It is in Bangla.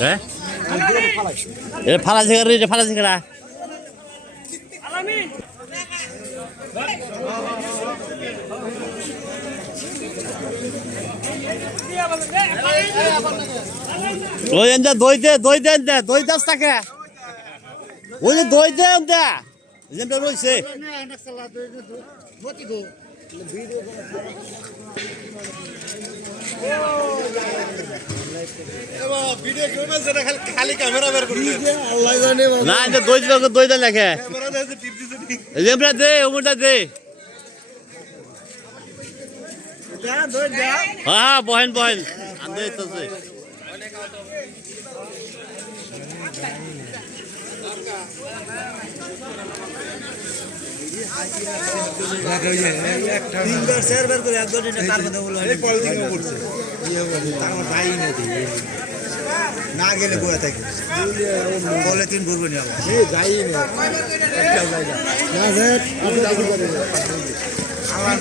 হ্যাঁ এটা ফালাইছে রে, এটা ফালাইছে কেডা? ওই এনদা দই দে, দই দেন দে, দই দাস তাকে। ওই যে দই দেন দে, যেটা রইছে। না এটা দই দিলে দই দেন লেখে। যেমরা দে ওমটা দে। হ্যাঁ বহেন বহেন আন্দে তো সে তিনবার চারবার করে একবার তার কথা বললো না গেলে গোয়া থাকে বলে তিন ঘুরবে না আমার